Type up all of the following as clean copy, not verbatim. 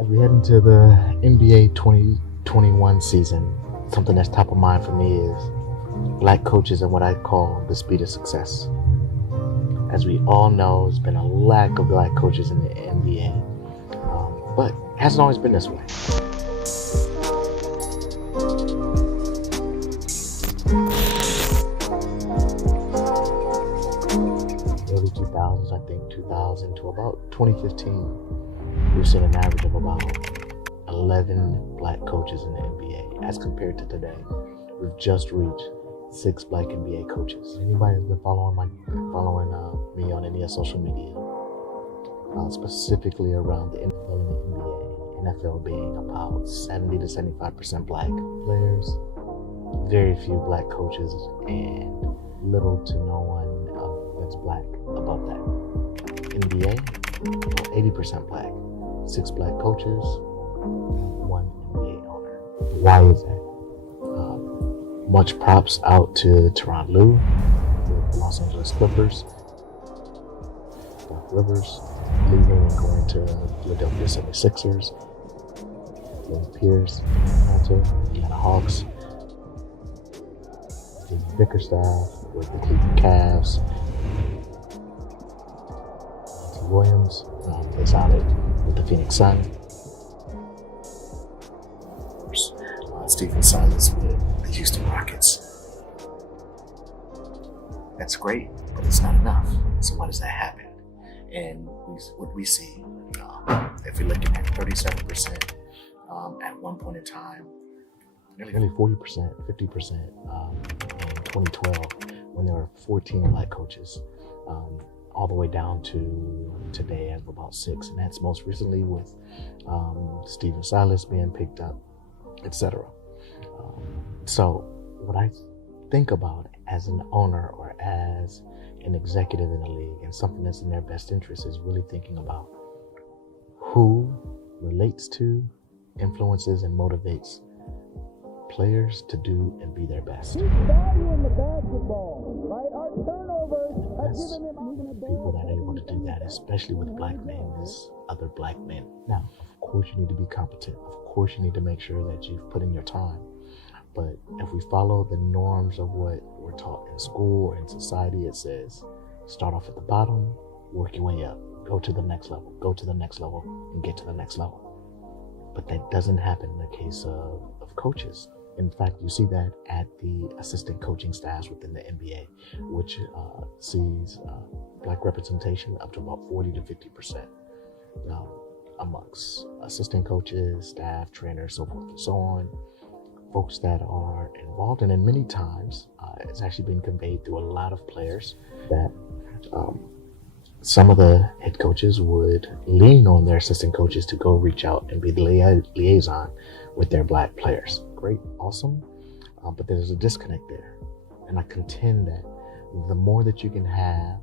As we head into the NBA 2021 season, something that's top of mind for me is black coaches and what I call the speed of success. As we all know, there's been a lack of black coaches in the NBA, but it hasn't always been this way. Early 2000s, I think 2000 to about 2015, we've seen an average of about 11 black coaches in the NBA. As compared to today, we've just reached 6 black NBA coaches. Anybody who's been following me on any of social media, specifically around the NFL and the NBA, NFL being about 70 to 75% black players, very few black coaches, and little to no one that's black above that. NBA, about 80% black, 6 black coaches, 1 NBA owner. Why is that? Much props out to Tyronn Lue, the Los Angeles Clippers, Doc Rivers, leaving and going to Philadelphia 76ers, Lloyd Pierce, Atlanta Hawks, Steve Bickerstaff with the Cleveland Cavs, Monty Williams plays out with the Phoenix Suns, Stephen Silas with the Houston Rockets. That's great, but it's not enough. So why does that happen? And what we see, if we're looking at 37% at one point in time, nearly 40%, 50% in 2012, when there were 14 black coaches, all the way down to today at about 6. And that's most recently with Stephen Silas being picked up, etc. So what I think about as an owner or as an executive in the league, and something that's in their best interest, is really thinking about who relates to, influences, and motivates players to do and be their best. Value in the basketball, right? Our turnovers have given them people that are able to do that, especially with black men, is other black men. Now, of course, you need to be competent. Of course, you need to make sure that you've put in your time. But if we follow the norms of what we're taught in school or in society, it says start off at the bottom, work your way up, go to the next level, go to the next level, and get to the next level. But that doesn't happen in the case of coaches. In fact, you see that at the assistant coaching staffs within the NBA, which sees black representation up to about 40 to 50% amongst assistant coaches, staff, trainers, so forth and so on. Folks that are involved, and then many times it's actually been conveyed through a lot of players that some of the head coaches would lean on their assistant coaches to go reach out and be the liaison with their black players. Great, awesome, but there's a disconnect there. And I contend that the more that you can have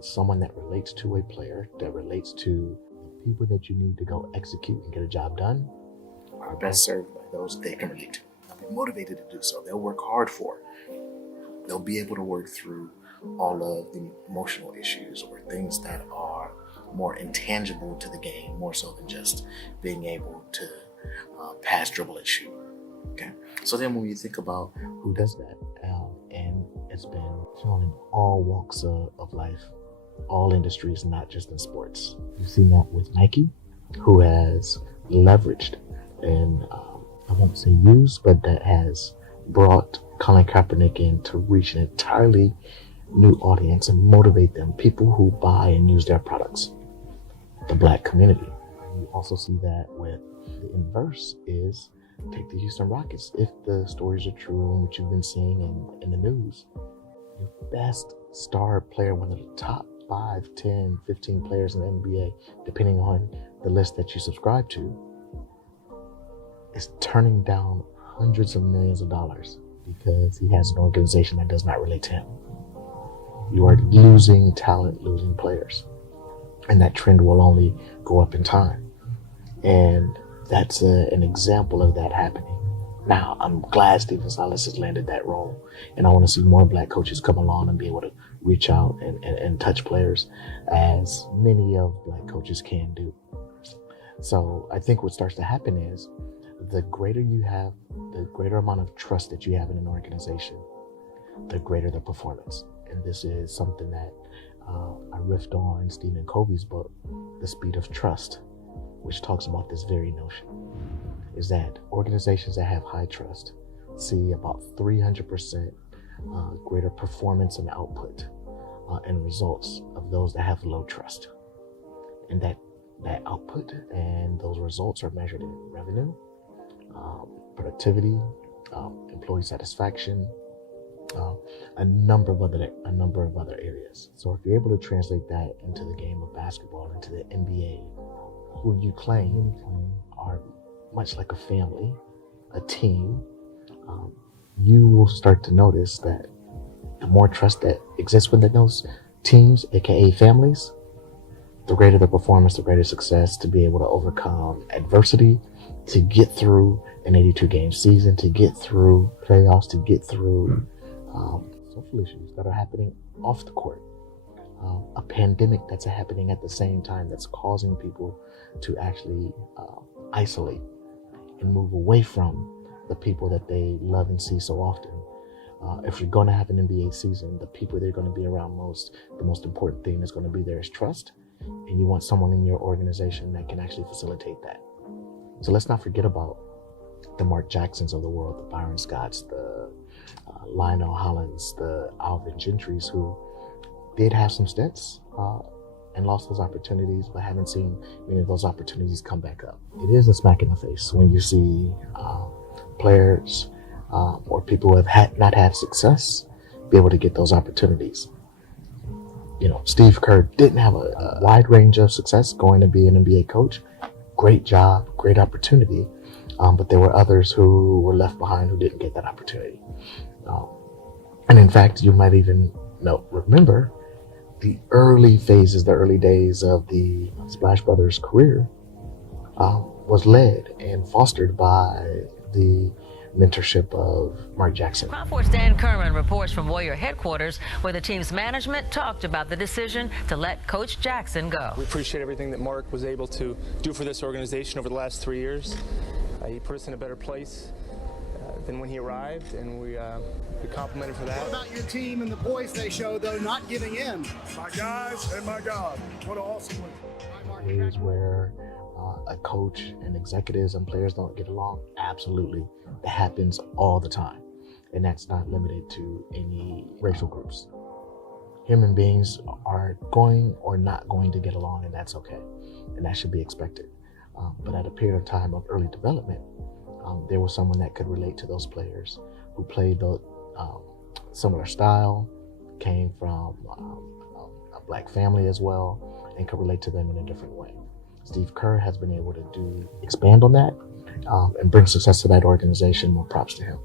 someone that relates to a player, that relates to the people that you need to go execute and get a job done, are best served by those they can relate to. They'll be motivated to do so. They'll work hard for it. They'll be able to work through all of the emotional issues or things that are more intangible to the game, more so than just being able to pass, dribble, and shoot. Okay. So then when you think about who does that, and it's been shown in all walks of life, all industries, not just in sports. You've seen that with Nike, who has leveraged and I won't say used, but that has brought Colin Kaepernick in to reach an entirely new audience and motivate them, people who buy and use their products, the black community. You also see that with the inverse is, take the Houston Rockets. If the stories are true and what you've been seeing in the news, your best star player, one of the top 5, 10, 15 players in the NBA, depending on the list that you subscribe to, is turning down hundreds of millions of dollars because he has an organization that does not relate to him. You are losing talent, losing players. And that trend will only go up in time. And that's an example of that happening. Now, I'm glad Stephen Silas has landed that role. And I want to see more black coaches come along and be able to reach out and touch players as many of black coaches can do. So I think what starts to happen is the greater you have, the greater amount of trust that you have in an organization, the greater the performance. And this is something that I riffed on Stephen Covey's book, The Speed of Trust, which talks about this very notion, is that organizations that have high trust see about 300% greater performance and output and results of those that have low trust. And that output and those results are measured in revenue, productivity, employee satisfaction, a number of other areas. So if you're able to translate that into the game of basketball, into the NBA, who you claim are much like a family, a team, you will start to notice that the more trust that exists within those teams, aka families, the greater the performance, the greater success to be able to overcome adversity, to get through an 82-game season, to get through playoffs, to get through social issues that are happening off the court. A pandemic that's happening at the same time that's causing people to actually isolate and move away from the people that they love and see so often. If you're going to have an NBA season, the people they're going to be around most, the most important thing that's going to be there is trust. And you want someone in your organization that can actually facilitate that. So let's not forget about the Mark Jacksons of the world, the Byron Scotts, the Lionel Hollins, the Alvin Gentrys, who did have some stints and lost those opportunities, but haven't seen many of those opportunities come back up. It is a smack in the face when you see players or people who have not had success be able to get those opportunities. You know, Steve Kerr didn't have a wide range of success going to be an NBA coach. Great job, great opportunity. But there were others who were left behind who didn't get that opportunity. And in fact, you might even remember the early phases, the early days of the Splash Brothers career was led and fostered by the mentorship of Mark Jackson. Crop Dan Kerman reports from Warrior headquarters, where the team's management talked about the decision to let Coach Jackson go. We appreciate everything that Mark was able to do for this organization over the last 3 years. He put us in a better place than when he arrived, and we complimented for that. What about your team and the poise they show, though, not giving in? My guys and my God, what an awesome one. Days where a coach and executives and players don't get along, absolutely. That happens all the time. And that's not limited to any racial groups. Human beings are going or not going to get along, and that's okay. And that should be expected. But at a period of time of early development, there was someone that could relate to those players who played the similar style, came from a black family as well, and could relate to them in a different way. Steve Kerr has been able to expand on that and bring success to that organization. More props to him.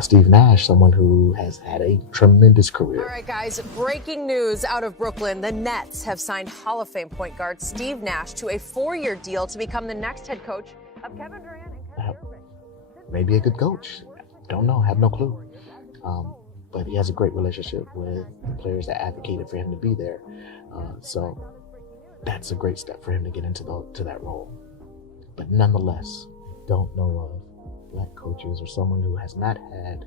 Steve Nash, someone who has had a tremendous career. All right, guys, breaking news out of Brooklyn. The Nets have signed Hall of Fame point guard Steve Nash to a 4-year deal to become the next head coach of Kevin Durant and Kyrie Irving. Maybe a good coach. Don't know, have no clue. But he has a great relationship with the players that advocated for him to be there. So that's a great step for him to get into that role. But nonetheless, don't know of black coaches or someone who has not had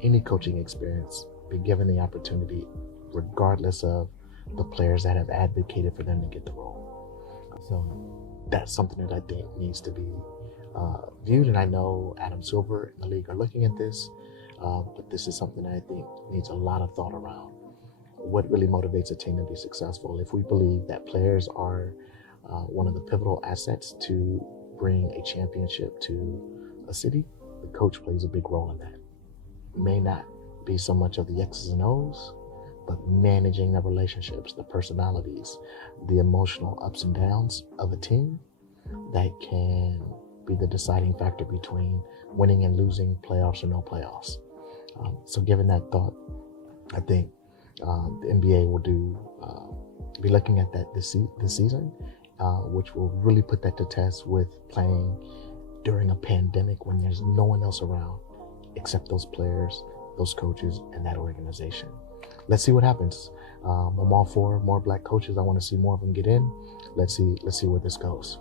any coaching experience be given the opportunity, regardless of the players that have advocated for them to get the role. So that's something that I think needs to be viewed. And I know Adam Silver and the league are looking at this, but this is something that I think needs a lot of thought around. What really motivates a team to be successful? If we believe that players are one of the pivotal assets to bring a championship to a city, the coach plays a big role in that. It may not be so much of the X's and O's, but managing the relationships, the personalities, the emotional ups and downs of a team that can be the deciding factor between winning and losing, playoffs or no playoffs. So given that thought, I think the NBA will be looking at that this season, which will really put that to test with playing during a pandemic when there's no one else around except those players, those coaches, and that organization. Let's see what happens. I'm all for more black coaches. I want to see more of them get in. Let's see where this goes.